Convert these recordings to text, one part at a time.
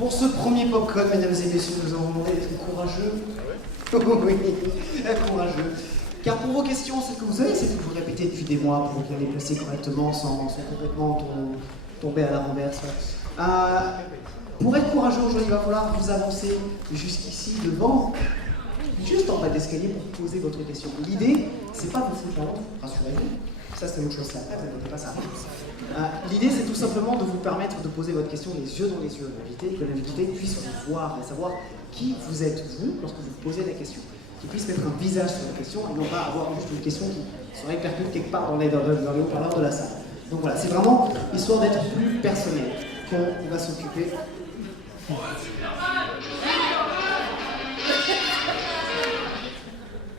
Pour ce premier popcorn, mesdames et messieurs, nous avons demandé d'être courageux. Oui, courageux. Car pour vos questions, c'est que vous savez, c'est que vous répétez depuis des mois pour bien les placer correctement sans complètement tomber à la renverse. Pour être courageux aujourd'hui, il va falloir vous avancer jusqu'ici devant, juste en bas de l'escalier pour poser votre question. L'idée, c'est pas de vous foutre la honte, rassurez-vous. Ça, c'est autre chose, ça. Vous n'inquiétez pas ça. L'idée, c'est tout simplement de vous permettre de poser votre question les yeux dans les yeux de l'invité, que l'invité puisse vous voir et savoir qui vous êtes, vous, lorsque vous posez la question. Qu'il puisse mettre un visage sur la question et non pas avoir juste une question qui serait percute quelque part dans les haut-parleurs de la salle. Donc voilà, c'est vraiment histoire d'être plus personnel qu'on va s'occuper.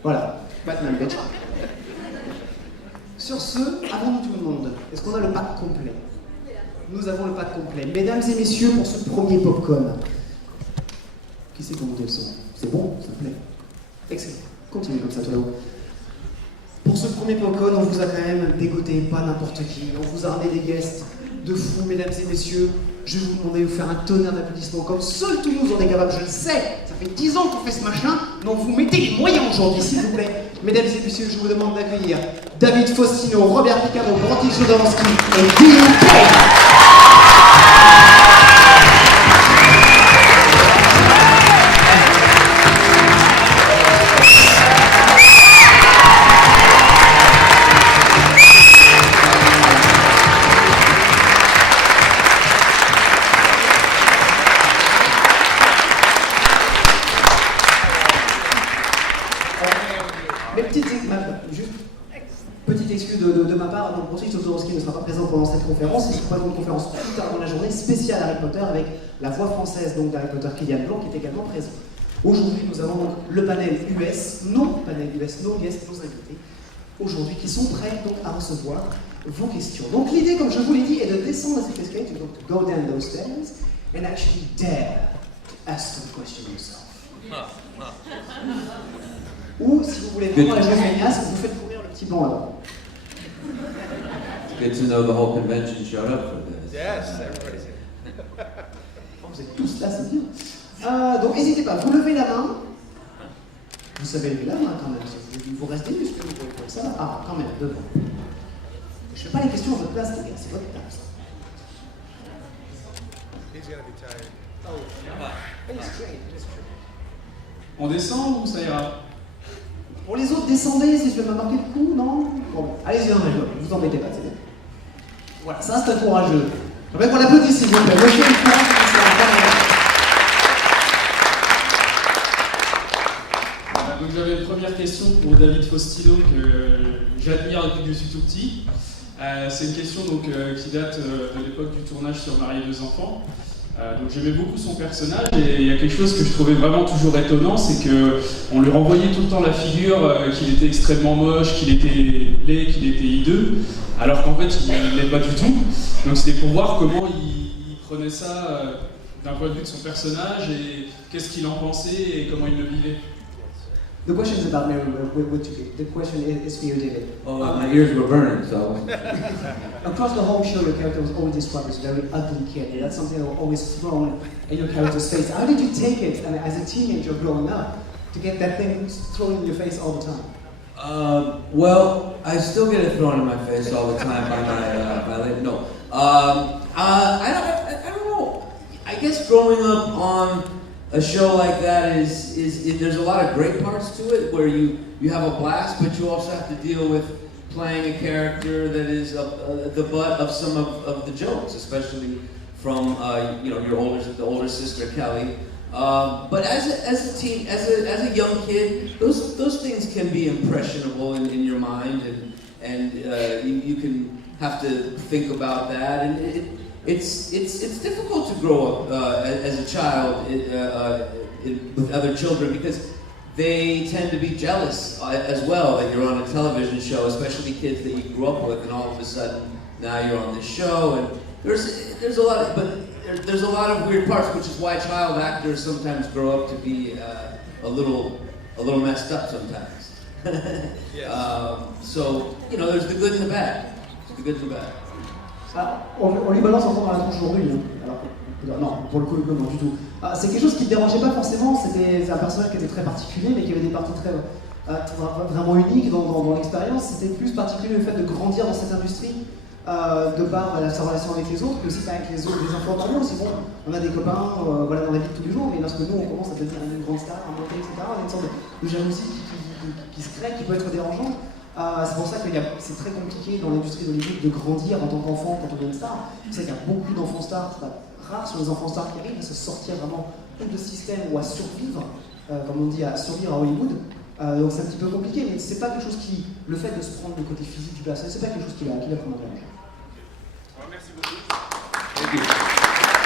Voilà, Batman bitch. Sur ce, avant tout le monde, est-ce qu'on a le pack complet? Nous avons le pack complet. Mesdames et messieurs, pour ce premier popcorn. Qui c'est qui a monté le son? C'est bon? Ça me plaît. Excellent. Continuez comme ça, tout là-haut. Pour ce premier popcorn, on vous a quand même dégoté, pas n'importe qui. On vous a ramené des guests de fous, mesdames et messieurs. Je vais vous demander de vous faire un tonnerre d'applaudissements comme seul Toulouse en est capable, je le sais. Ça fait 10 ans qu'on fait ce machin, donc vous mettez les moyens aujourd'hui, s'il vous plaît. Mesdames et messieurs, je vous demande d'accueillir David Faustino, Robert Picado, Bronty Jodanski et Dean Kane. Petite excuse de ma part, donc Bronty Jodanski ne sera pas présent pendant cette conférence, il sera une conférence plus tard dans la journée spéciale Harry Potter avec la voix française donc d'Harry Potter, Kylian Blanc, qui est également présent. Aujourd'hui, nous avons donc le panel US, nos guests, nos invités, aujourd'hui, qui sont prêts donc à recevoir vos questions. Donc l'idée, comme je vous l'ai dit, est de descendre cette escalier, donc to go down those stairs and actually dare to ask the question yourself. Ou, si vous voulez vraiment la jouer feignasse, vous faites courir le petit blanc là. Good to know the whole convention showed up for this. Yes, everybody's here. Vous êtes tous là, c'est bien. Donc n'hésitez pas, vous levez la main. Vous savez lever la main quand même. Il vous reste des muscles, vous pouvez faire ça. Ah, quand même, devant. Je ne fais pas les questions à votre place, les gars, c'est votre place. He's gonna be tired. Oh, it's great, it's true. On descend ou ça ira? Pour les autres, descendez si je vais pas marquer le coup, non? Bon, allez-y, non, mais vous embêtez pas, c'est bien. Voilà, ça c'est un courageux. J'aimerais qu'on l'applaudisse s'il vous plaît. Monsieur le courage, c'est Donc j'avais une première question pour David Faustino que j'admire depuis que je suis tout petit. C'est une question donc, qui date de l'époque du tournage sur Marie et deux enfants. Donc j'aimais beaucoup son personnage et il y a quelque chose que je trouvais vraiment toujours étonnant, c'est qu'on lui renvoyait tout le temps la figure qu'il était extrêmement moche, qu'il était laid, qu'il était hideux, alors qu'en fait il ne l'est pas du tout. Donc c'était pour voir comment il prenait ça d'un point de vue de son personnage et qu'est-ce qu'il en pensait et comment il le vivait. The question is about Mary. The question is for you, David. Oh, my ears were burning, so. Across the whole show, your character was always described as a very ugly kid. And that's something that was always thrown in your character's face. How did you take it as a teenager growing up to get that thing thrown in your face all the time? Well, I still get it thrown in my face all the time by my no. I don't know. I guess growing up on a show like that is there's a lot of great parts to it where you have a blast, but you also have to deal with playing a character that is the butt of some of the jokes, especially from your older sister Kelly. But as a young kid, those things can be impressionable in your mind, and you can have to think about that, and it's difficult to grow up as a child with other children because they tend to be jealous as well that you're on a television show, especially kids that you grew up with, and all of a sudden now you're on this show, and there's a lot of weird parts, which is why child actors sometimes grow up to be a little messed up sometimes. Yes. So there's the good and the bad. The good and the bad. On lui balance encore dans la tronche aujourd'hui. Hein. Alors, non, pour le coup, non, du tout. C'est quelque chose qui ne te dérangeait pas forcément. C'était un personnage qui était très particulier, mais qui avait des parties vraiment uniques dans l'expérience. C'était plus particulier le fait de grandir dans cette industrie, de par sa relation avec les autres, mais aussi avec les enfants normaux. Aussi, bon, on a des copains voilà, dans la vie de tous les jours, mais lorsque nous on commence à devenir une grande star, à monter, etc., on a une sorte de jalousie qui se crée, qui peut être dérangeante. C'est pour ça que c'est très compliqué dans l'industrie d'Hollywood de grandir en tant qu'enfant quand on devient une star. C'est pour ça qu'il y a beaucoup d'enfants stars, c'est pas rare sur les enfants stars qui arrivent à se sortir vraiment de système ou à survivre, comme on dit, à survivre à Hollywood. Donc c'est un petit peu compliqué, mais c'est pas quelque chose qui, le fait de se prendre le côté physique du personnage, c'est pas quelque chose qui l'a vraiment dérangé. Merci beaucoup. Thank you.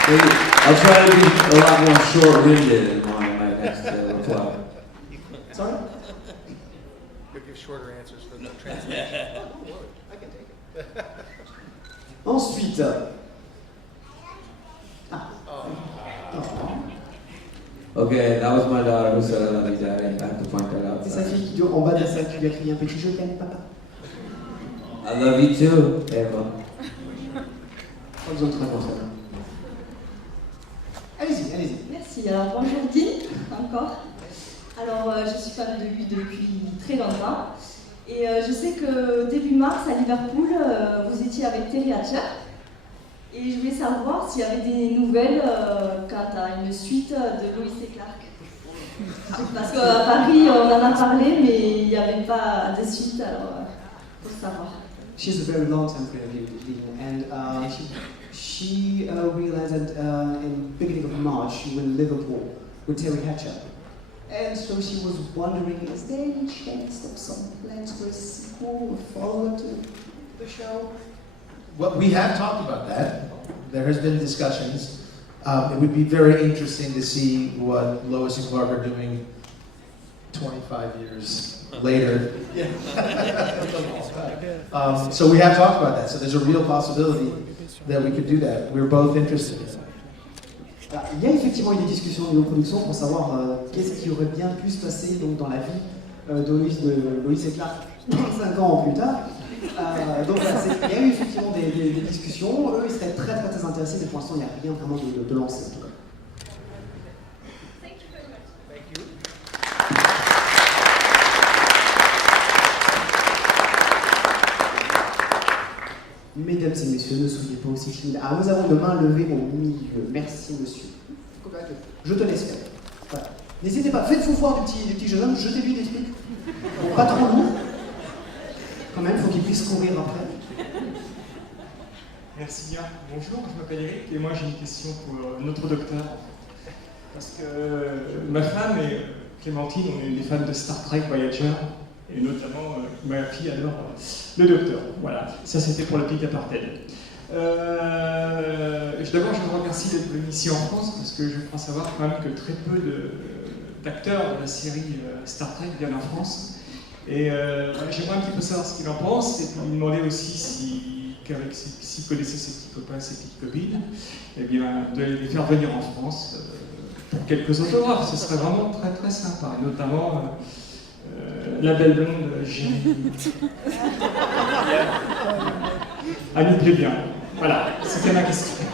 Thank you. I'll try to be a lot more short-winded in my next reply. Sorry? You'll give shorter answers for the translation. Oh, don't worry, I can take it. Ensuite. Okay, that was my daughter who said I love you, Daddy. I have to point that out. C'est sa fille qui, en bas de la salle, qui lui a crié un petit je t'aime, papa. I love you too, Eva. Pas besoin de traduire ça. Allez-y. Merci. Alors bonjour Dean, encore. Alors je suis fan de lui depuis très longtemps. Et je sais que début mars à Liverpool, vous étiez avec Terry Hatcher. Et je voulais savoir s'il y avait des nouvelles quant à une suite de Lois et Clark. Parce qu'à Paris, on en a parlé, mais il n'y avait pas de suite, alors pour savoir. She's a very long-time friend of you, and she realized that in the beginning of March she went to Liverpool with Terry Hatcher. And so she was wondering, is there any chance of some plans for a sequel or follow-up to the show? Well, we have talked about that. There has been discussions. It would be very interesting to see what Lois and Clark are doing 25 years later. So we have talked about that. So there's a real possibility that we could do that. We're both interested in it. Il y a effectivement eu des discussions au niveau production pour savoir qu'est-ce qui aurait bien pu se passer donc, dans la vie de Lois et Clark 5 ans plus tard. Donc voilà, il y a eu effectivement des discussions. Eux, ils seraient très intéressés, mais pour l'instant, il n'y a rien vraiment de lancé en tout cas. Thank you. Mesdames et messieurs, ne soyez pas aussi timides. Ah, nous avons de main levée au milieu. Merci, monsieur. Je te laisse faire. Voilà. N'hésitez pas, faites-vous voir du petit jeune homme, jetez-lui des trucs. Bon, pas trop lourd. Quand même, il faut qu'il puisse courir après. Merci bien. Bonjour, je m'appelle Eric et moi j'ai une question pour notre docteur. Parce que ma femme et Clémentine, on est des fans de Star Trek Voyager et notamment ma fille adore le docteur. Voilà, ça c'était pour la petite apartheid. D'abord, je vous remercie d'être venu ici en France parce que je crois savoir quand même que très peu d'acteurs de la série Star Trek viennent en France. Et j'aimerais un petit peu savoir ce qu'il en pense et puis lui demander aussi s'il connaissait ses petits copains, ses petites copines, et bien de les faire venir en France pour quelques autographes. Ce serait vraiment très sympa, et notamment la belle blonde Jérémy. Elle nous plaît bien. Voilà, c'était ma question.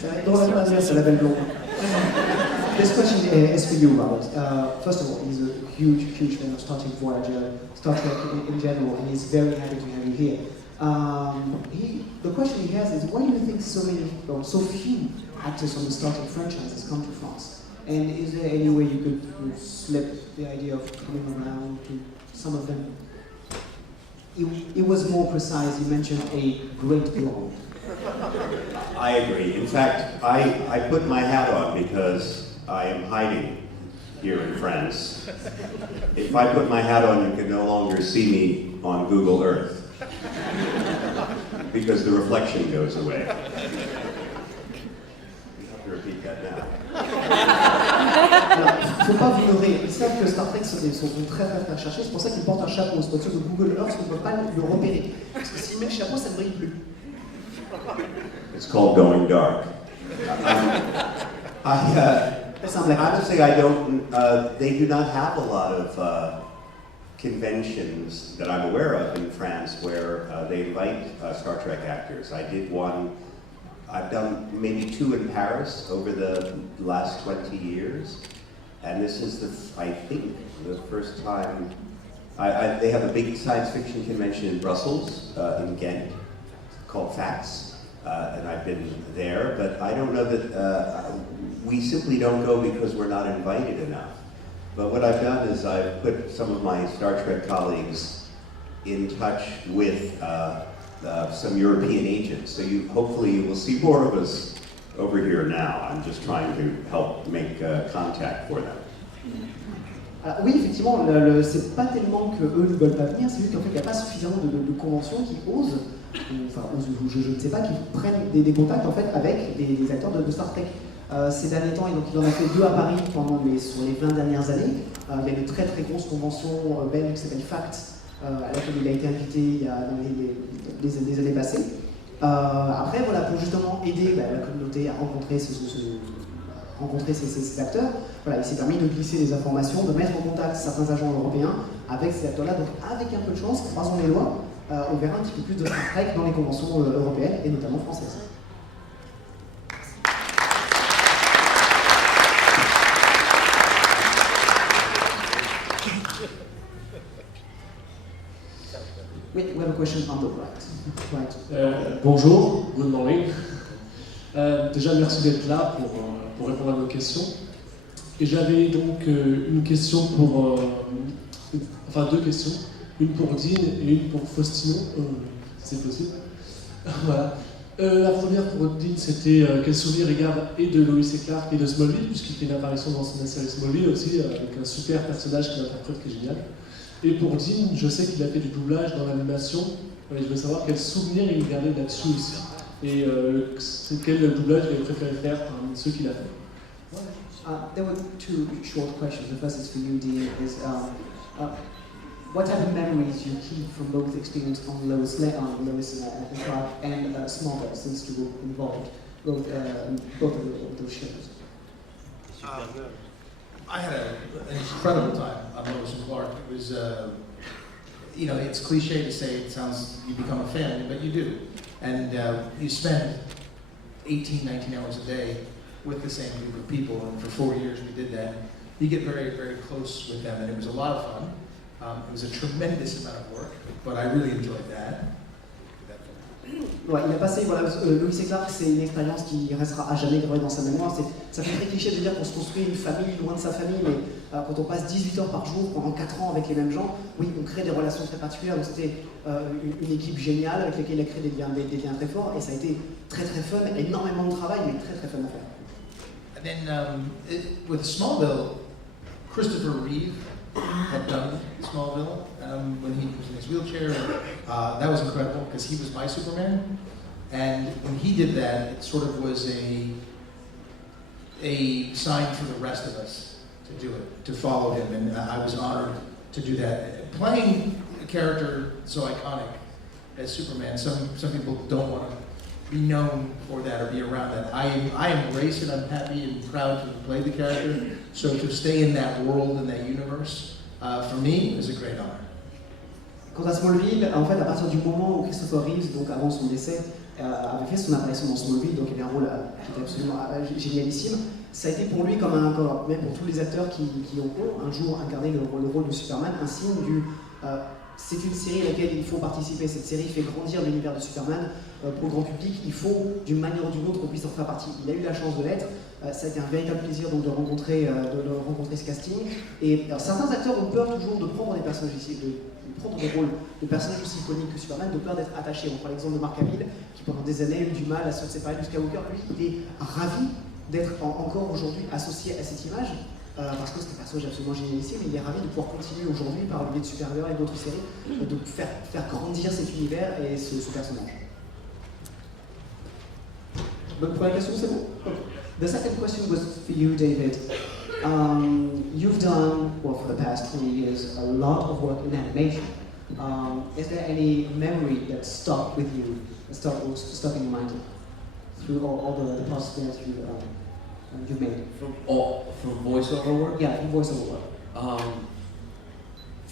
Ça va être drôle à dire, c'est la belle blonde. This question is for you, Robert. First of all, he's a huge fan of Star Trek Voyager, Star Trek in general, and he's very happy to have you here. The question he has is, why do you think so few actors from the Star Trek franchise has come to France? And is there any way you could slip the idea of coming around to some of them? It was more precise. You mentioned a great blonde. I agree. In fact, I put my hat on because I am hiding here in France. If I put my hat on, you can no longer see me on Google Earth because the reflection goes away. You have to repeat that now. Alors, il ne faut pas vous leurrer. Ils savent que Star Trek sont très recherchés. C'est pour ça qu'ils portent un chapeau. C'est pour ça que Google Earth ne peut pas le repérer. Parce que s'ils mettent le chapeau, ça ne brille plus. It's called going dark. I have to say, I don't. They do not have a lot of conventions that I'm aware of in France where they invite Star Trek actors. I did one, I've done maybe 2 in Paris over the last 20 years. And this is I think, the first time, they have a big science fiction convention in Brussels, in Ghent, called FACS, and I've been there, but I don't know that, we simply don't go because we're not invited enough. But what I've done is I've put some of my Star Trek colleagues in touch with some European agents, so hopefully you will see more of us over here now. I'm just trying to help make contact for them. Alors, oui, effectivement, c'est pas tellement qu'eux ne veulent pas venir, c'est juste qu'en fait, il n'y a pas suffisamment de conventions qui osent, je ne sais pas, qui prennent des contacts en fait, avec des acteurs de Star Trek. Ces derniers temps, il en a fait 2 à Paris sur les 20 dernières années. Il y a une très très grosse convention belge qui s'appelle FACT, à laquelle il a été invité dans les années passées. Après, voilà, pour justement aider la communauté à rencontrer ces acteurs, voilà, il s'est permis de glisser des informations, de mettre en contact certains agents européens avec ces acteurs-là. Donc, avec un peu de chance, croisons les doigts, on verra un petit peu plus de Star Trek dans les conventions européennes et notamment françaises. Oui, we have a question on the right. Bonjour, good morning. Déjà, merci d'être là pour répondre à nos questions. Et j'avais donc une question enfin 2 questions, une pour Dean et une pour Faustino, si c'est possible. Voilà. La première pour Dean, c'était quel souvenir il garde et de Lois et Clark et de Smallville, puisqu'il fait une apparition dans la série Smallville aussi, avec un super personnage qu'il interprète qui est génial. Et pour Dean, je sais qu'il a fait du doublage dans l'animation, et je veux savoir quel souvenir il gardait là-dessus aussi. Et quel doublage il avait préféré faire parmi ceux qu'il a fait. There were 2 short questions. The first is for you, Dean, is what type of memories you keep from both experience on Lois and Clark and Smallville, since you were involved both of those shows? I had an incredible time on Lois and Clark. It was, it's cliche to say it sounds, you become a family, but you do. And you spend 18, 19 hours a day with the same group of people, and for 4 years we did that. You get very, very close with them, and it was a lot of fun. It was a tremendous amount of work, but I really enjoyed that. Ouais, il a passé, voilà, Lois et Clark, c'est une expérience qui restera à jamais gravée dans sa mémoire. Ça fait très cliché de dire qu'on se construit une famille loin de sa famille, mais quand on passe 18 heures par jour pendant 4 ans avec les mêmes gens, oui, on crée des relations très particulières. Donc c'était une équipe géniale avec laquelle il a créé des liens très forts, et ça a été très très fun, énormément de travail, mais très très fun à faire. And then with Smallville, Christopher Reeve had done Smallville when he was in his wheelchair. That was incredible because he was my Superman. And when he did that, it sort of was a sign for the rest of us to do it, to follow him. And I was honored to do that. Playing a character so iconic as Superman, some people don't want to be known for that or be around that. I embrace it. I'm happy and proud to have played the character. So to stay in that world, in that universe, for me, is a great honor. Quant à Smallville, en fait, à partir du moment où Christopher Reeves, donc avant son décès, avait fait son apparition dans Smallville, donc il avait un rôle qui était absolument génialissime, ça a été pour lui comme même pour tous les acteurs qui ont un jour incarné le rôle de Superman, un signe du... c'est une série à laquelle il faut participer. Cette série fait grandir l'univers de Superman pour le grand public. Il faut, d'une manière ou d'une autre, qu'on puisse en faire partie. Il a eu la chance de l'être. Ça a été un véritable plaisir donc, de rencontrer ce casting. Et alors, certains acteurs ont peur toujours de prendre des personnages ici, de prendre des rôles de personnages aussi iconiques que Superman, de peur d'être attachés. On prend l'exemple de Mark Hamill, qui pendant des années a eu du mal à se séparer de Skywalker. Lui, il est ravi d'être encore aujourd'hui associé à cette image. Parce que c'est un personnage absolument génialissime, mais il est ravi de pouvoir continuer aujourd'hui par le biais de Supergirl et d'autres séries, de faire grandir cet univers et ce personnage. Votre première question, c'est bon? Okay. The second question was for you, David. You've done, well, for the past 20 years, a lot of work in animation. Is there any memory that stuck with you, stuck in your mind through all the past years you've made? From voiceover work? Yeah, from voiceover work.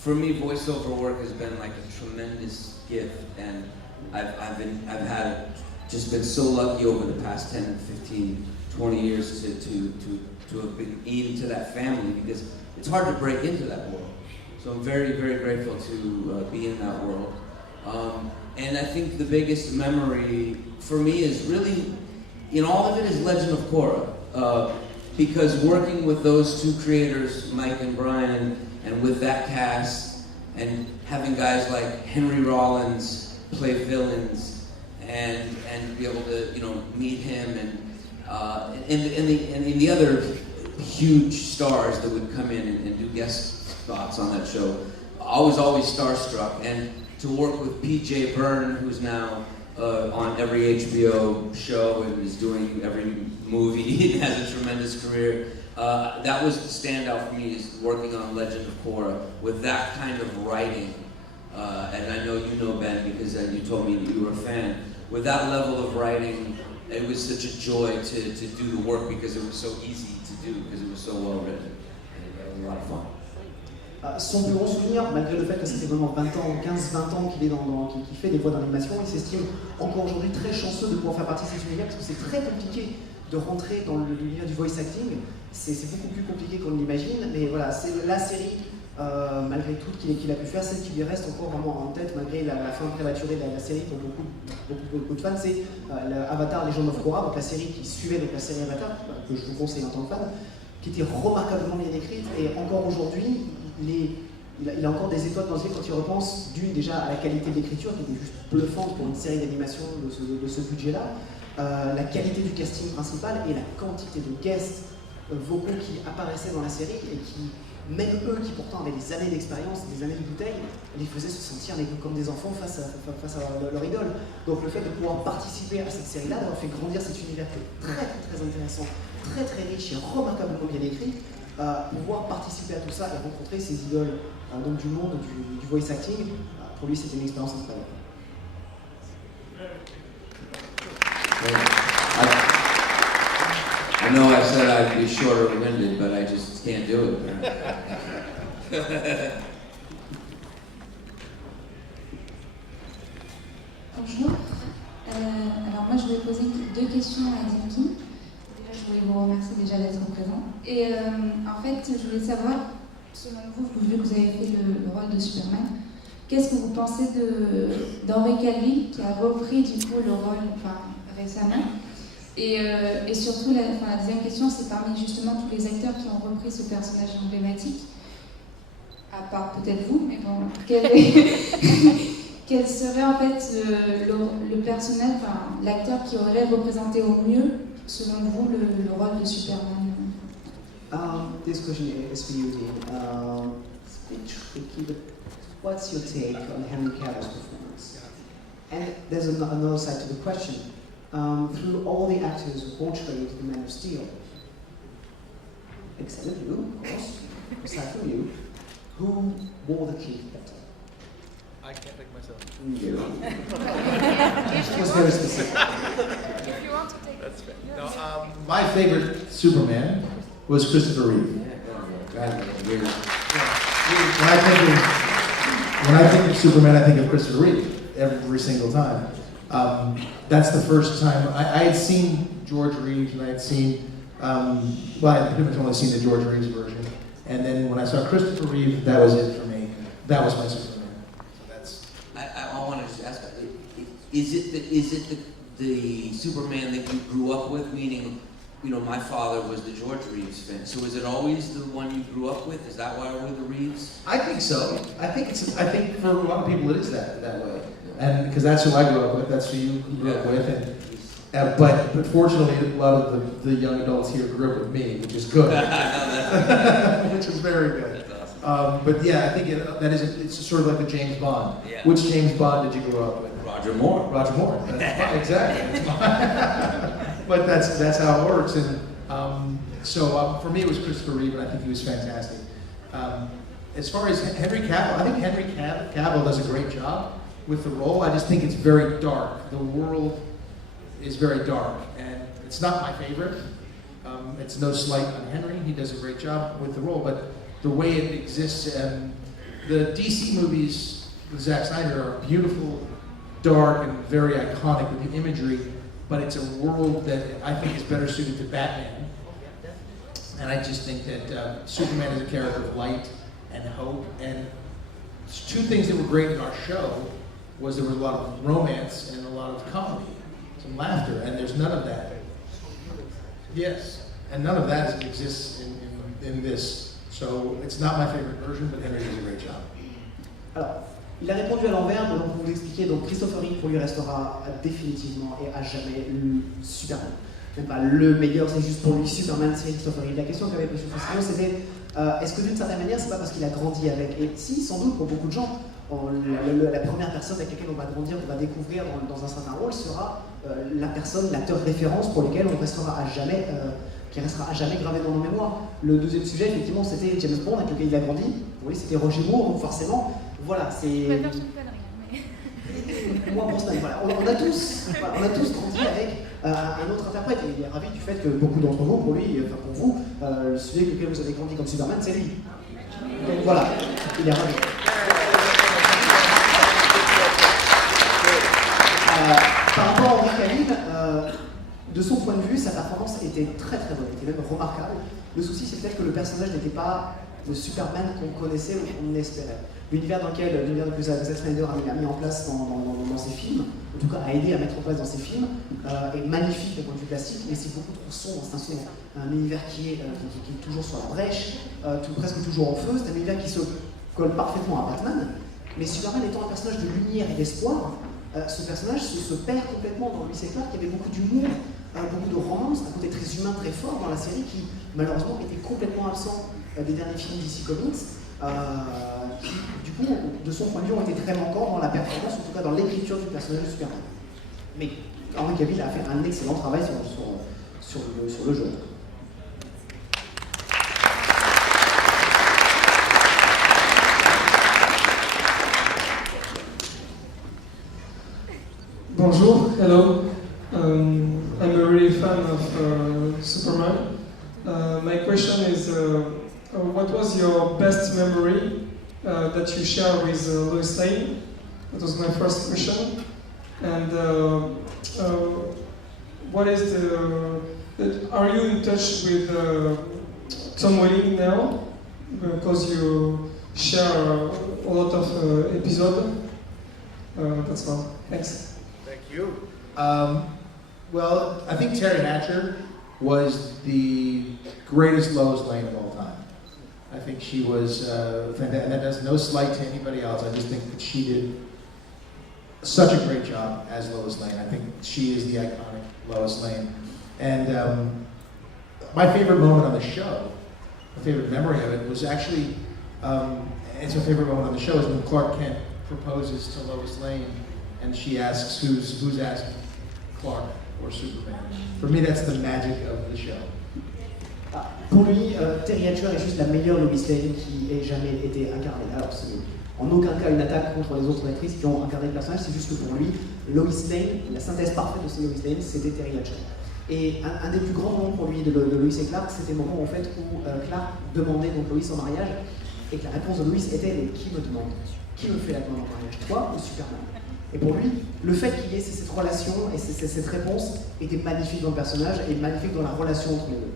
for me, voiceover work has been like a tremendous gift, and I've been so lucky over the past 10, 15, 20 years to have been into that family, because it's hard to break into that world. So I'm very, very grateful to be in that world. And I think the biggest memory for me is really, all of it is Legend of Korra. Because working with those two creators, Mike and Brian, and with that cast, and having guys like Henry Rollins play villains, and be able to meet him, and the other huge stars that would come in and do guest spots on that show, I was always starstruck. And to work with PJ Byrne, who's now on every HBO show and is doing every movie and has a tremendous career. That was the standout for me, is working on Legend of Korra with that kind of writing. And I know you know, Ben, because you told me that you were a fan. With that level of writing, it was such a joy to do the work, because it was so easy to do, because it was so well written. And it was a lot of fun. Son plus gros souvenir, malgré le fait que c'était vraiment 15-20 ans qu'il est qu'il fait des voix d'animation, il s'estime encore aujourd'hui très chanceux de pouvoir faire partie de cet univers, parce que c'est très compliqué de rentrer dans l'univers du voice acting. C'est beaucoup plus compliqué qu'on l'imagine, mais voilà, c'est la série, malgré tout qu'il a pu faire, celle qui lui reste encore vraiment en tête, malgré la fin prématurée de la série pour beaucoup de fans, c'est Avatar Legend of Korra, donc la série qui suivait donc la série Avatar, que je vous conseille en tant que fan, qui était remarquablement bien écrite, et encore aujourd'hui, il a encore des étoiles dans les yeux quand il repense, d'une, déjà à la qualité d'écriture qui était juste bluffante pour une série d'animation de ce budget-là, la qualité du casting principal et la quantité de guests vocaux qui apparaissaient dans la série, et qui, même eux qui pourtant avaient des années d'expérience, des années de bouteille, les faisaient se sentir comme des enfants face à leur idole. Donc le fait de pouvoir participer à cette série-là, d'avoir fait grandir cet univers qui est très très intéressant, très très riche et remarquablement bien écrit, pouvoir participer à tout ça et rencontrer ces idoles donc du monde du voice acting, pour lui c'était une expérience incroyable. I know I said I'd be shorter-winded, but I just can't do it. Bonjour. Alors moi je vais poser 2 questions à Zinky. Déjà je voulais vous remercier déjà d'être présent. Et en fait je voulais savoir, selon vous, vu que vous avez fait le rôle de Superman, qu'est-ce que vous pensez d'Henry Cavill qui a repris du coup le rôle récemment? Et surtout, la deuxième question, c'est parmi justement tous les acteurs qui ont repris ce personnage emblématique, à part peut-être vous, mais bon, quel serait en fait le personnage, l'acteur qui aurait représenté au mieux, selon vous, le rôle de Superman? This question is for you, Dean. It's a bit tricky, but what's your take on Henry Cavill's performance? And there's another side to the question. Through all the actors who portrayed the Man of Steel, except you, of course, aside from you, who wore the cape better? I can't pick myself. You. It was very specific. If you want to take That's fair. it. No, My favorite Superman was Christopher Reeve. When I think of Superman, I think of Christopher Reeve every single time. That's the first time I had seen George Reeves, and I had seen, I pretty much only seen the George Reeves version. And then when I saw Christopher Reeve, that was it for me. That was my Superman. So that's. I want to just ask, is it the Superman that you grew up with? Meaning, my father was the George Reeves fan. So is it always the one you grew up with? Is that why we're the Reeves? I think so. I think for a lot of people it is that way. And because that's who I grew up with, that's who you grew up with, and but fortunately, a lot of the young adults here grew up with me, which is good, which is very good. Awesome. But yeah, I think it's sort of like the James Bond. Yeah. Which James Bond did you grow up with? Roger Moore. Roger Moore. That's exactly. But that's how it works, and so for me it was Christopher Reeve, and I think he was fantastic. As far as Henry Cavill, I think Henry Cavill does a great job with the role. I just think it's very dark. The world is very dark, and it's not my favorite. It's no slight on Henry. He does a great job with the role, but the way it exists and the DC movies with Zack Snyder are beautiful, dark, and very iconic with the imagery, but it's a world that I think is better suited to Batman. And I just think that Superman is a character of light and hope. And two things that were great in our show was there was a lot of romance and a lot of comedy, some laughter, and there's none of that. Yes, and none of that exists in this. So it's not my favorite version, but Henry does a great job. Alors, il a répondu à l'envers, donc pour vous expliquer, donc Christopher Reeve pour lui restera définitivement et à jamais le Superman. Même pas le meilleur, c'est juste pour lui Superman, c'est Christopher Reeve. La question qu'avait M. Faustino, c'était est-ce que d'une certaine manière, c'est pas parce qu'il a grandi avec? Et si, sans doute, pour beaucoup de gens, la première personne avec laquelle on va grandir, on va découvrir dans un certain rôle sera la personne, l'acteur référence pour lequel on restera à jamais, qui restera à jamais gravé dans nos mémoires. Le deuxième sujet, effectivement, c'était James Bond avec lequel il a grandi. Oui, c'était Roger Moore, donc forcément, voilà, c'est. Je préfère Sean Connery, mais. Moi, Brosnan, voilà. On a tous grandi avec un autre interprète. Et il est ravi du fait que beaucoup d'entre vous, pour lui, enfin pour vous, celui avec lequel vous avez grandi comme Superman, c'est lui. Donc voilà, il est ravi. Par rapport à Henry Cavill, de son point de vue, sa performance était très très bonne, était même remarquable. Le souci, c'est peut-être que le personnage n'était pas le Superman qu'on connaissait ou qu'on espérait. L'univers que Zack Snyder a mis en place dans ses films, en tout cas a aidé à mettre en place dans ses films, est magnifique d'un point de vue plastique, mais c'est beaucoup trop sombre. C'est un univers qui est toujours sur la brèche, presque toujours en feu. C'est un univers qui se colle parfaitement à Batman, mais Superman étant un personnage de lumière et d'espoir, ce personnage se perd complètement dans Lois et Clark, qui avait beaucoup d'humour, beaucoup de romance, un côté très humain, très fort dans la série, qui malheureusement était complètement absent des derniers films DC Comics, qui du coup, de son point de vue, ont été très manquants dans la performance, en tout cas dans l'écriture du personnage de Superman. Mais Henry Cavill a fait un excellent travail sur le jeu. Bonjour, hello. I'm a really fan of Superman. My question is, what was your best memory that you share with Lois Lane? That was my first question. And what is are you in touch with Tom Welling now? Because you share a lot of episodes. That's all. Thanks. Thank you. Well, I think Terry Hatcher was the greatest Lois Lane of all time. I think she was fantastic, and that does no slight to anybody else. I just think that she did such a great job as Lois Lane. I think she is the iconic Lois Lane. And my favorite moment on the show, my favorite memory of it was actually, it's my favorite moment on the show is when Clark Kent proposes to Lois Lane, and she asks, who's asking, Clark or Superman? For me, that's the magic of the show. Pour lui, Terry Hatcher est juste la meilleure Lois Lane qui ait jamais été incarnée. Alors, c'est en aucun cas une attaque contre les autres actrices qui ont incarné le personnage, c'est juste que pour lui, Lois Lane, la synthèse parfaite de ce Lois Lane, c'était Terry Hatcher. Et un des plus grands moments pour lui de Lois et Clark, c'était le moment en fait où Clark demandait donc Lois en mariage, et que la réponse de Lois était mais qui me demande? Qui me fait la demande en mariage? Toi ou Superman? Et pour lui, le fait qu'il y ait cette relation et cette réponse était magnifique dans le personnage et magnifique dans la relation entre les deux.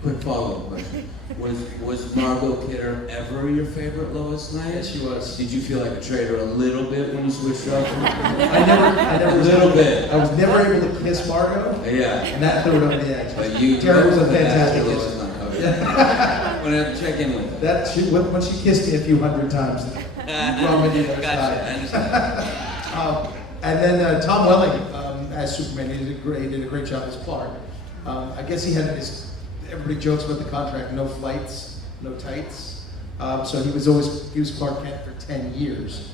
Quick follow-up question. Was Margot Kidder ever your favorite Lois Lane? Yes, she was. Did you feel like a traitor a little bit when you switched up? I never a little bit. I was never able to kiss Margot. Yeah. And that threw it over the edge. But you Terry was a fantastic Lois kisser. Lane. Okay. I'm gonna check in with that. When she kissed me a few hundred times. Gotcha, I understand. And then Tom Welling as Superman, he did a great job as Clark. I guess he had everybody jokes about the contract, no flights, no tights. So he was Clark Kent for 10 years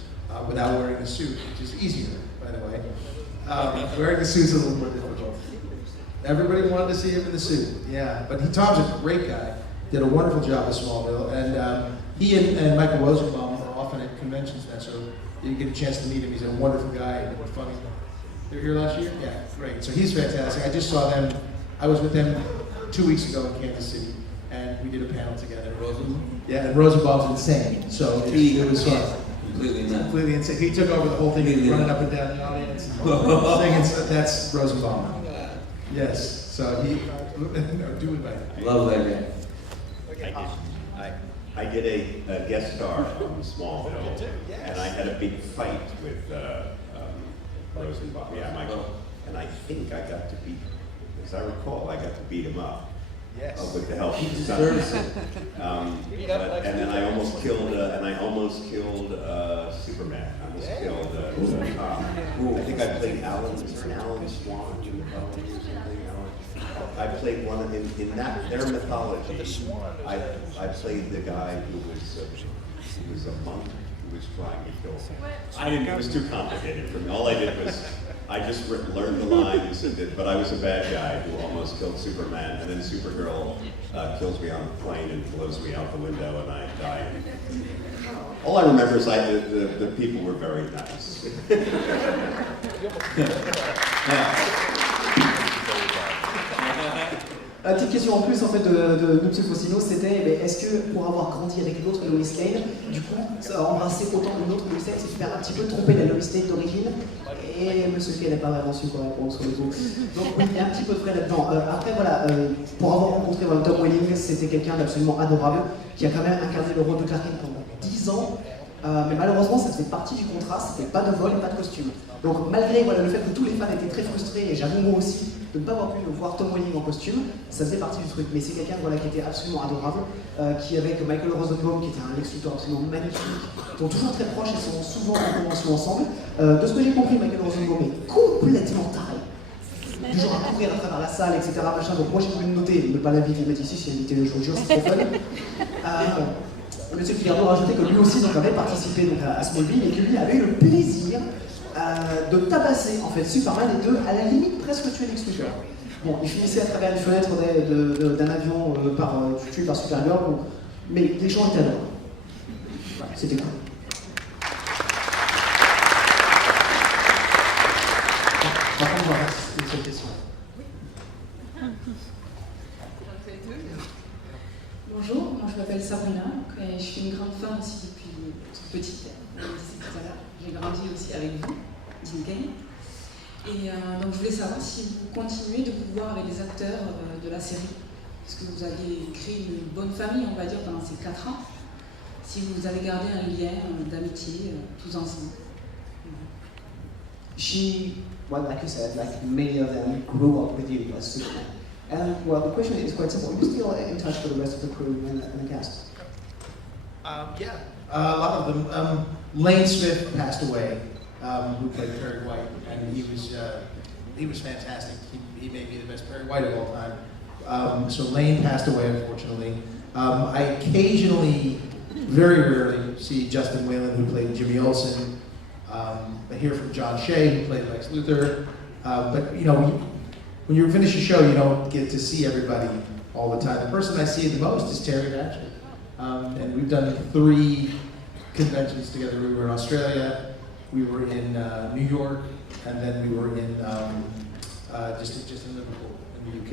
without wearing a suit, which is easier, by the way. Wearing the suit's a little more difficult. Everybody wanted to see him in the suit, yeah. But Tom's a great guy, did a wonderful job at Smallville, and he and Michael Rosenbaum are often at conventions now, so you get a chance to meet him. He's a wonderful guy and funny. They were here last year? Yeah, great. So he's fantastic. I just saw them, I was with them 2 weeks ago in Kansas City, and and we did a panel together. Rosenbaum? Yeah, and Rosenbaum's insane, so it was fun. Completely nuts. Completely insane. He took over the whole thing, Completely running nuts. up and down the audience, singing. So that's Rosenbaum. Yes. So he do it by. Love that guy. I did a guest star on Smallville, and I had a big fight with Rosenbaum. Yeah, Michael. And I think I got to beat, as I recall, I got to beat him up. Yes. With the help of his son. And then I almost killed, Superman. I almost killed Tom. I think I played Alan Swan in the Bowen or something. I played one in that their mythology. I played the guy who was a monk who was trying to kill him. It was too complicated for me. All I did was I just learned the lines, but I was a bad guy who almost killed Superman, and then Supergirl kills me on the plane and blows me out the window, and I die. All I remember is the people were very nice. La petite question en plus en fait de M. Faustino, c'était est-ce que pour avoir grandi avec l'autre Lois Lane, du coup, embrasser autant de l'autre Lois Lane, c'est faire un petit peu tromper la Lois Lane d'origine, et M. K n'a pas vraiment su quoi répondre sur le coup. Donc oui, il y a un petit peu de frais là-dedans. Après voilà, pour avoir rencontré Tom Welling, c'était quelqu'un d'absolument adorable, qui a quand même incarné le rôle de Clark Kent pendant 10 ans. Mais malheureusement, ça faisait partie du contrat, c'était pas de vol, pas de costume. Donc malgré le fait que tous les fans étaient très frustrés, et j'avoue moi aussi, de ne pas avoir pu voir Tom Welling en costume, ça faisait partie du truc. Mais c'est quelqu'un qui était absolument adorable, qui avec Michael Rosenbaum, qui était un Lex Luthor absolument magnifique, sont toujours très proches et sont souvent en convention ensemble. De ce que j'ai compris, Michael Rosenbaum est complètement taré. Du genre à courir à travers la salle, etc. Machin. Donc moi j'ai voulu le noter, ne pas l'inviter, il m'a dit si, invité, je vous jure, c'est trop fun. Monsieur Figaro a rajouté que lui aussi donc, avait participé donc, à Smallville et que lui avait eu le plaisir de tabasser en fait Superman et de, à la limite, presque tuer Lex Luthor. Bon, il finissait à travers une fenêtre d'un avion tué par Supergirl, bon, mais les gens étaient adorables. Voilà, c'était cool. Par contre, voilà, c'est une seule question. Bonjour, moi je m'appelle Sabrina et je suis une grande fan aussi depuis toute petite. Comme je disais tout à l'heure, j'ai grandi aussi avec vous, Jim Kane. Et donc je voulais savoir si vous continuez de vous voir avec les acteurs de la série, parce que vous avez créé une bonne famille, on va dire, pendant ces 4 ans. Si vous avez gardé un lien d'amitié tous ensemble. Well, like you said, like many of them grew up with you as Superman. And well, the question is quite simple. Are you still in touch with the rest of the crew and the cast? Yeah, a lot of them. Lane Smith passed away, who played Perry White, and he was fantastic. He may be the best Perry White of all time. So Lane passed away, unfortunately. I occasionally, very rarely, see Justin Whalen, who played Jimmy Olsen. I hear from John Shea, who played Lex Luthor. But you know, when you finish a show, you don't get to see everybody all the time. The person I see the most is Terry Hatcher. And we've done 3 conventions together. We were in Australia, we were in New York, and then we were in just in Liverpool, in the UK.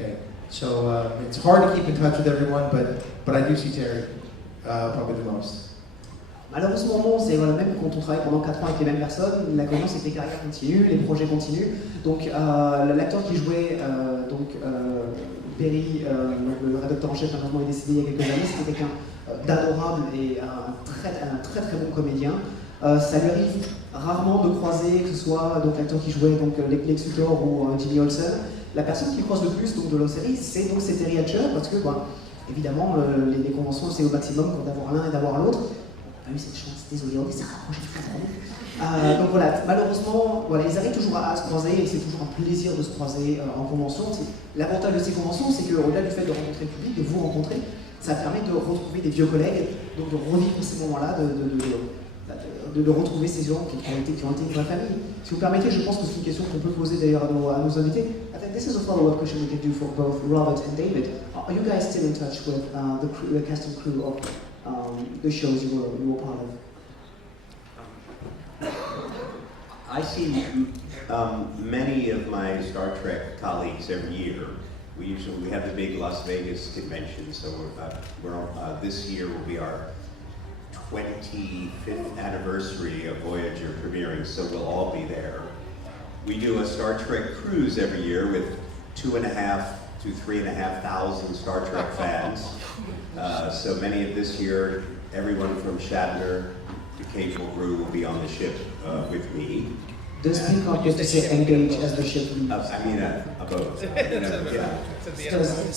So it's hard to keep in touch with everyone, but I do see Terry probably the most. Malheureusement non, c'est voilà, même quand on travaille pendant 4 ans avec les mêmes personnes, la cohérence c'est que les carrières continuent, les projets continuent. Donc l'acteur qui jouait Perry, le rédacteur en chef malheureusement est décédé il y a quelques années, c'était quelqu'un d'adorable et un très très bon comédien. Ça lui arrive rarement de croiser, que ce soit l'acteur qui jouait Lex Luthor ou Jimmy Olsen. La personne qui croise le plus de la série, c'est Terry Hatcher, parce que évidemment les conventions c'est au maximum d'avoir l'un et d'avoir l'autre. On a eu cette chance, désolé, on s'est rapproché très très. Donc voilà, malheureusement, ils arrivent toujours à se croiser et c'est toujours un plaisir de se croiser en convention. L'avantage de ces conventions, c'est qu'au-delà du fait de rencontrer le public, de vous rencontrer, ça permet de retrouver des vieux collègues, donc de revivre ces moments-là, de retrouver ces gens qui ont été une vraie famille. Si vous permettez, je pense que c'est une question qu'on peut poser d'ailleurs à nos invités. I think this is a follow-up question we can do for both Robert and David. Are you guys still in touch with the cast and crew of the shows you were part of? I see many of my Star Trek colleagues every year, we have the big Las Vegas convention, so this year will be our 25th anniversary of Voyager premiering, so we'll all be there. We do a Star Trek cruise every year with 2,500 to 3,500 Star Trek fans. So many of this year, everyone from Shatner to Kate Mulgrew will be on the ship with me. Does Peacock get to say engage as the ship leaves? I mean a boat. Yeah.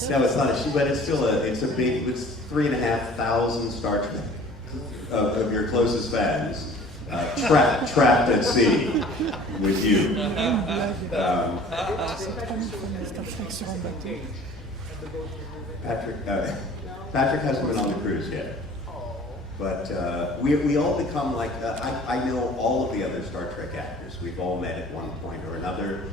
No, it's not a ship, but it's still it's 3,500 Star Trek of your closest fans trapped at sea with you. Patrick hasn't been on the cruise yet, but we all become like, I know all of the other Star Trek actors. We've all met at one point or another,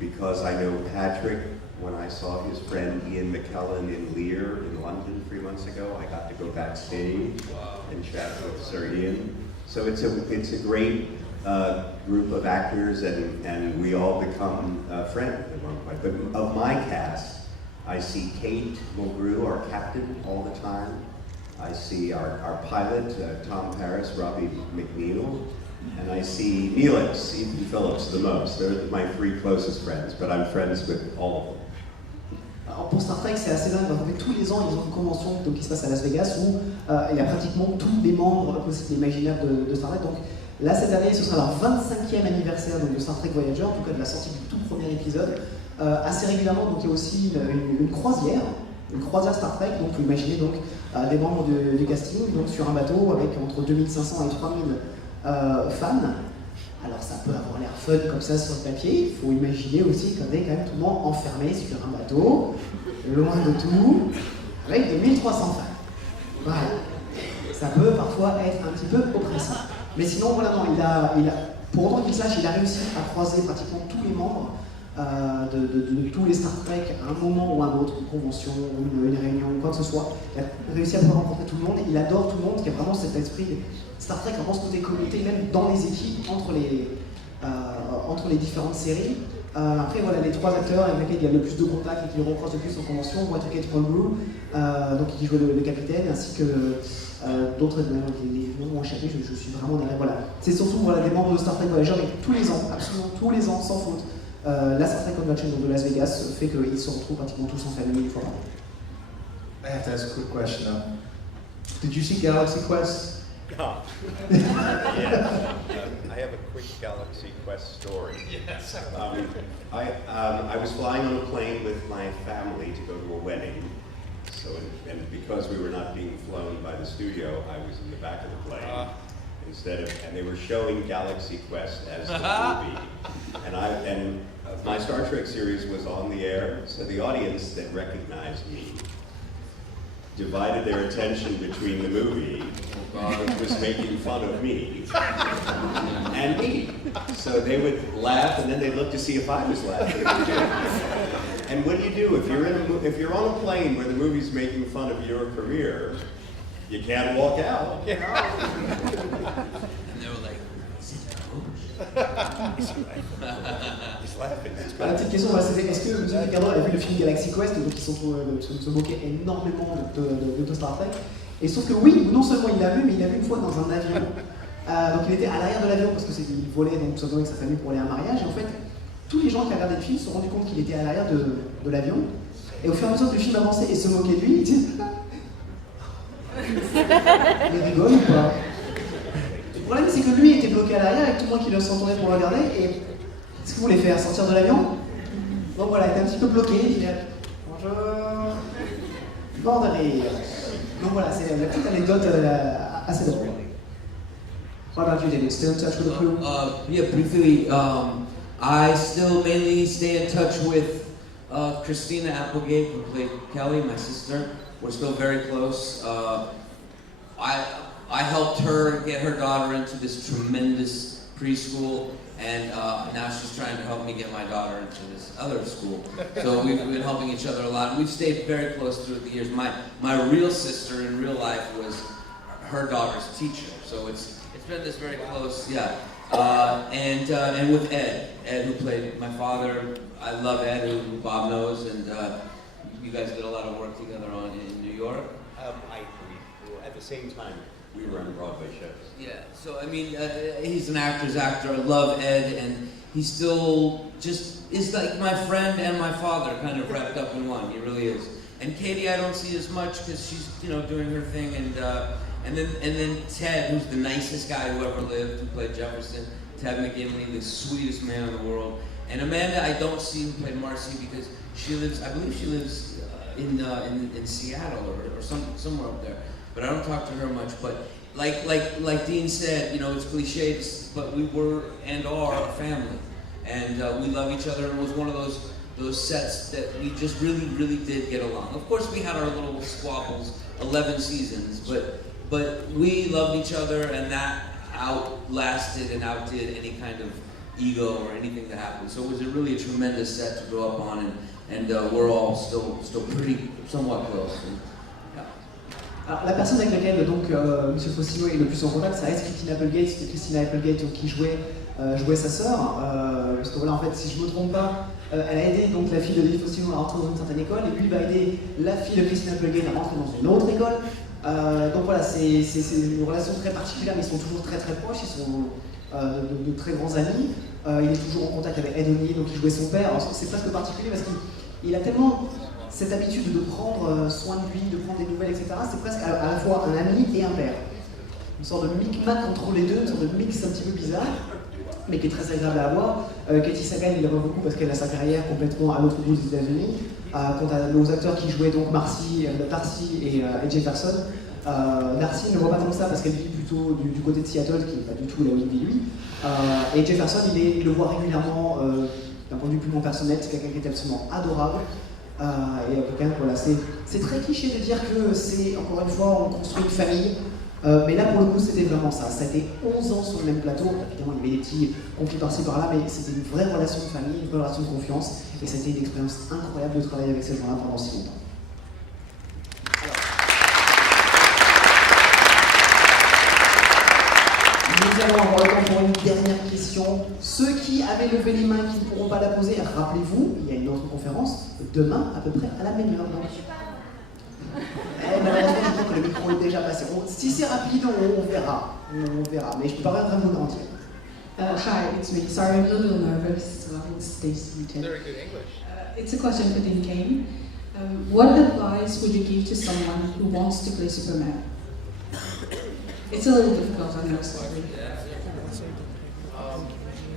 because I know Patrick when I saw his friend Ian McKellen in Lear in London 3 months ago. I got to go backstage and chat with Sir Ian. So it's a great group of actors, and we all become friends at one point. But of my cast, I see Kate Mulgrew, our captain, all the time. I see our pilot, Tom Paris, Robbie McNeil, and I see Neelix, Ethan Phillips, the most. They're my 3 closest friends, but I'm friends with all of them. Alors pour Star Trek, c'est assez dingue. En fait, tous les ans, ils ont une convention donc, qui se passe à Las Vegas où il y a pratiquement tous les membres possibles et imaginables de Star Trek. Donc là, cette année, ce sera leur 25e anniversaire donc, de Star Trek Voyager, en tout cas de la sortie du tout premier épisode. Assez régulièrement, donc il y a aussi une croisière Star Trek. Donc vous imaginez donc des membres du casting donc, sur un bateau avec entre 2500 et 3000 fans. Alors ça peut avoir l'air fun comme ça sur le papier, il faut imaginer aussi qu'on est quand même tout le monde enfermé sur un bateau, loin de tout, avec 2300 fans. Voilà. Ça peut parfois être un petit peu oppressant. Mais sinon, voilà, non, pour autant qu'il sache, il a réussi à croiser pratiquement tous les membres de tous les Star Trek à un moment ou à un autre, une convention, une réunion, quoi que ce soit. Il a réussi à pouvoir rencontrer tout le monde, il adore tout le monde, qui a vraiment cet esprit Star Trek, vraiment ce côté communauté, même dans les équipes, entre les différentes séries. Après, voilà, les 3 acteurs avec lesquels il y a le plus de contacts et qui le recroisent le plus en convention vont être Kate Mulgrew, donc qui joue le capitaine, ainsi que d'autres, les noms ont échappé, je suis vraiment derrière. Voilà. C'est surtout voilà, des membres de Star Trek Voyager, mais tous les ans, absolument tous les ans, sans faute. La Star Trek Convention de Las Vegas fait qu'ils se retrouvent pratiquement tous en famille une fois par an. I have to ask a quick question now. Did you see Galaxy Quest? Yeah. I have a quick Galaxy Quest story. Yes. I was flying on a plane with my family to go to a wedding. So, and because we were not being flown by the studio, I was in the back of the plane and they were showing Galaxy Quest as the movie, and my Star Trek series was on the air, so the audience that recognized me divided their attention between the movie, which was making fun of me, and me. So they would laugh, and then they'd look to see if I was laughing. And what do you do if you're on a plane where the movie's making fun of your career? You can't walk out. And they were like, is it He's laughing. La petite question, voilà, c'était est-ce que M. Ricardo a vu le film Galaxy Quest, donc ils se moquaient énormément de Star Trek. Et sauf que oui, non seulement il l'a vu, mais il l'a vu une fois dans un avion. Donc il était à l'arrière de l'avion parce que il volait donc tout simplement avec sa famille pour aller à un mariage. Et en fait, tous les gens qui regardaient le film se sont rendus compte qu'il était à l'arrière de l'avion. Et au fur et à mesure que le film avançait et se moquait de lui, ils disaient il rigole ou pas? Le problème c'est que lui était bloqué à l'arrière avec tout le monde qui s'entendait pour le regarder. Et qu'est-ce que vous voulez faire? Sortir de l'avion? Donc voilà, il était un petit peu bloqué. Il dit bonjour. Mort de rire. Donc voilà, c'est la petite anecdote assez drôle. What about you, David? Still in touch with the crew? Yeah, briefly. I still mainly stay in touch with Christina Applegate, who played Kelly, my sister. We're still very close. I helped her get her daughter into this tremendous preschool, and now she's trying to help me get my daughter into this other school. So we've been helping each other a lot. We've stayed very close through the years. My real sister in real life was her daughter's teacher, so it's been this very close, yeah. And with Ed who played my father. I love Ed, who Bob knows, and you guys did a lot of work together on in New York. At the same time, we were on Broadway shows. Yeah, so I mean, he's an actor's actor. I love Ed, and he still just is like my friend and my father, kind of wrapped up in one. He really is. And Katie, I don't see as much because she's doing her thing, and then Ted, who's the nicest guy who ever lived, who played Jefferson. Ted McGinley, the sweetest man in the world. And Amanda, I don't see who played Marcy because she lives, I believe she lives in Seattle or somewhere up there. But I don't talk to her much. But like Dean said, it's cliche, but we were and are a family, and we love each other. And it was one of those sets that we just really, really did get along. Of course, we had our little squabbles, 11 seasons, but we loved each other, and that outlasted and outdid any kind of ego or anything that happened. So it was really a tremendous set to grow up on, and we're all still pretty somewhat close. And, yeah. Alors, la personne avec laquelle donc M. Fossino est le plus en contact, ça reste Christina Applegate. C'était Christina Applegate qui jouait sa sœur, parce que voilà, en fait, si je ne me trompe pas, elle a aidé donc la fille de David Fossino à rentrer dans une certaine école, et lui il va aider la fille de Christina Applegate à rentrer dans une autre école. Donc voilà, c'est une relation très particulière, mais ils sont toujours très très proches, ils sont de très grands amis. Il est toujours en contact avec Ed O'Neill, donc il jouait son père. C'est presque particulier parce qu'il a tellement cette habitude de prendre soin de lui, de prendre des nouvelles, etc. C'est presque à la fois un ami et un père. Une sorte de micmac entre les deux, une sorte de mix un petit peu bizarre, mais qui est très agréable à avoir. Katie Sagan, il l'aime beaucoup parce qu'elle a sa carrière complètement à l'autre bout des États-Unis. Quant à nos acteurs qui jouaient donc Darcy et Jefferson, Darcy ne voit pas tant que ça parce qu'elle vit plutôt du côté de Seattle, qui n'est pas du tout là où il vit lui. Et Jefferson, il le voit régulièrement d'un point de vue purement personnel. C'est quelqu'un qui est absolument adorable. Et quelqu'un, voilà, c'est très cliché de dire que c'est, encore une fois, on construit une famille. Mais là, pour le coup, c'était vraiment ça. Ça a été 11 ans sur le même plateau. Évidemment, il y avait des petits conflits par-ci par-là, mais c'était une vraie relation de famille, une vraie relation de confiance. Et ça a été une expérience incroyable de travailler avec ces gens-là pendant si longtemps. Nous allons avoir le temps pour une dernière question. Ceux qui avaient levé les mains, qui ne pourront pas la poser, rappelez-vous, il y a une autre conférence demain, à peu près à la même heure. Donc. Malheureusement, je crois que le micro est déjà passé. Si c'est rapide, on verra. Mais je peux pas vraiment vous garantir. Hi, it's me. Sorry, I'm a little nervous. It's Stacey. Very good English. It's a question for Dean Cain. What advice would you give to someone who wants to play Superman? It's a little difficult, I know. Sorry.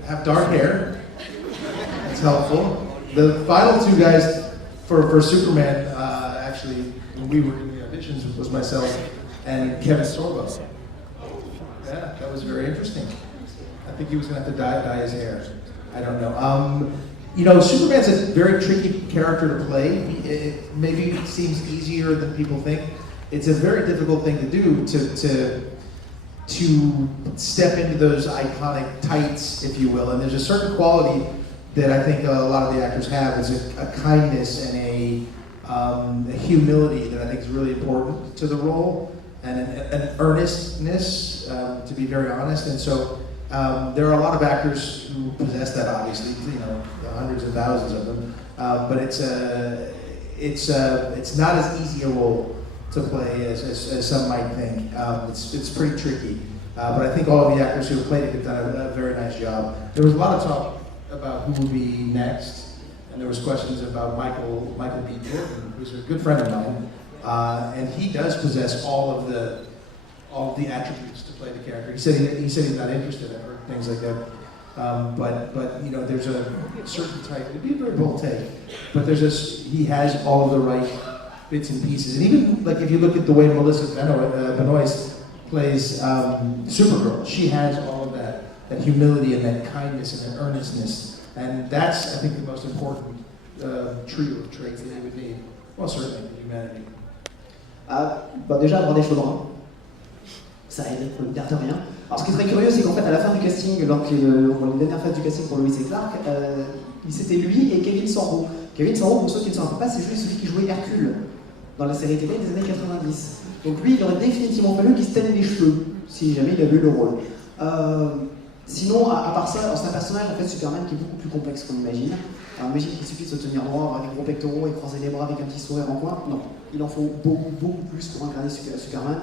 Have dark hair. That's helpful. The final two guys for Superman, actually, when we were doing the auditions, was myself and Kevin Sorbo. Yeah, that was very interesting. I think he was going to have to dye his hair. I don't know. Superman's a very tricky character to play. It maybe seems easier than people think. It's a very difficult thing to do, to step into those iconic tights, if you will. And there's a certain quality that I think a lot of the actors have, is a kindness and a humility that I think is really important to the role, and an earnestness, to be very honest. And so there are a lot of actors who possess that, obviously, hundreds of thousands of them. But it's not as easy a role to play as some might think. It's pretty tricky. But I think all of the actors who have played it have done a very nice job. There was a lot of talk about who would be next, and there was questions about Michael B. Jordan, who's a good friend of mine, and he does possess all of the attributes to play the character. He said he's not interested. I've heard things like that. But there's a certain type. It'd be a very bold take, but he has all of the right bits and pieces. And even like if you look at the way Melissa Benoist plays Supergirl, she has all of that humility and that kindness and that earnestness, and that's, I think, the most important trio of traits that you would need. Well, certainly in humanity. Déjà avoir des cheveux bruns, ça aide, on ne garde rien. Alors ce qui est très curieux, c'est qu'en fait à la fin du casting, pour la dernière phase du casting pour Lois et Clark, c'était lui et Kevin Sorbo. Kevin Sorbo, pour ceux qui ne savent pas, c'est celui qui jouait Hercule dans la série télé des années 90. Donc lui, il aurait définitivement fallu qu'il se teigne les cheveux, si jamais il avait eu le rôle. Sinon, à part ça, c'est un personnage en fait Superman qui est beaucoup plus complexe qu'on imagine. Alors, imagine qu'il suffit de se tenir droit, avoir des gros pectoraux et croiser les bras avec un petit sourire en coin. Non, il en faut beaucoup plus pour incarner Superman.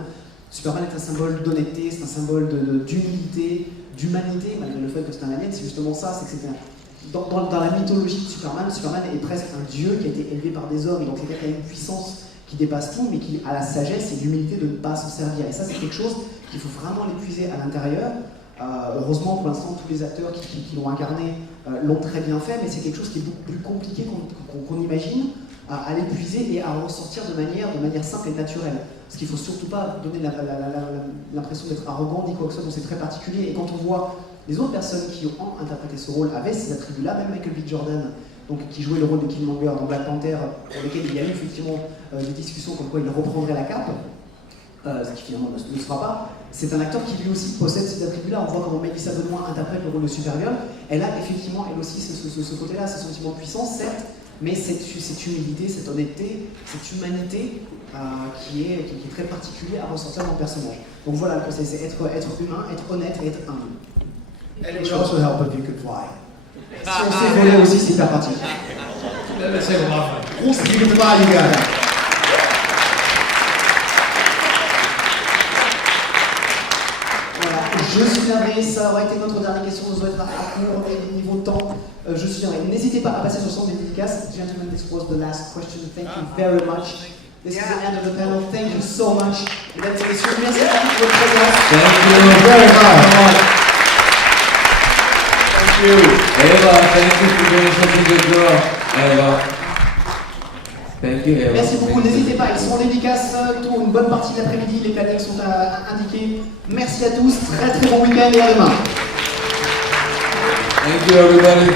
Superman est un symbole d'honnêteté, c'est un symbole d'humilité, d'humanité, malgré le fait que c'est un alien. C'est justement ça, c'est que c'est dans la mythologie de Superman, Superman est presque un dieu qui a été élevé par des hommes, et donc c'est quelqu'un qui a une puissance qui dépasse tout, mais qui a la sagesse et l'humilité de ne pas s'en servir. Et ça, c'est quelque chose qu'il faut vraiment l'épuiser à l'intérieur. Heureusement, pour l'instant, tous les acteurs qui l'ont incarné l'ont très bien fait, mais c'est quelque chose qui est beaucoup plus compliqué qu'on imagine à l'épuiser et à ressortir de manière simple et naturelle. Parce qu'il ne faut surtout pas donner l'impression d'être arrogant ni quoi que ce soit, donc c'est très particulier. Et quand on voit les autres personnes qui ont interprété ce rôle avaient ces attributs-là, même Michael B. Jordan, donc, qui jouait le rôle de Killmonger dans Black Panther, pour lequel il y a eu effectivement des discussions comme quoi il reprendrait la cape, ce qui finalement ne sera pas. C'est un acteur qui lui aussi possède ces attributs-là. On voit comment Melissa Benoist interprète le rôle de Supergirl. Elle a effectivement, elle aussi, ce côté-là, ce sentiment de puissance, certes, mais cette humilité, cette honnêteté, cette humanité qui est très particulier à ressortir dans le personnage. Donc voilà, le conseil, c'est être humain, être honnête et être humble. And it would also help if you could fly. Si on sait voler aussi, c'est hyper pratique. Let's have a lot of fun. If you can fly, you got it. Je suis navré, ça aurait été notre dernière question, nous allons être à court niveau de temps. Je suis navré. N'hésitez pas à passer sur le centre des dédicaces. Gentlemen, this was the last question. Thank you very much. This is the end of the panel. Thank you so much. Mesdames et messieurs, merci à tous pour votre présence. Thank you very much. Thank you. Eva, thank you for doing such a good job. Eva. Thank you, Eva. Merci beaucoup, n'hésitez pas, ils seront en dédicace pour une bonne partie de l'après-midi, les plannings sont indiqués. Merci à tous, très bon week-end et à demain. Thank you, everybody.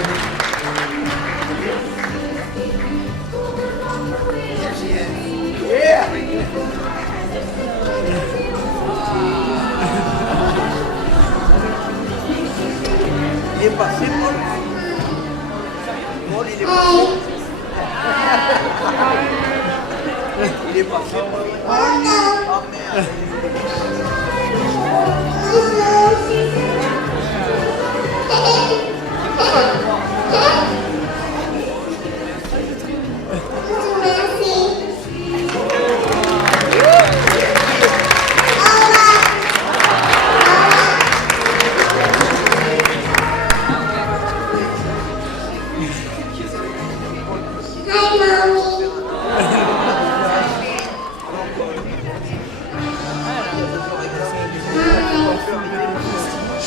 Il est passé, Paul. Paul, il est passé. Il est passé, Paul. Ah, merde.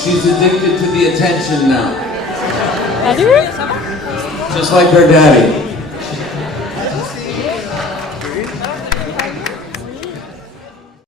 She's addicted to the attention now. Just like her daddy.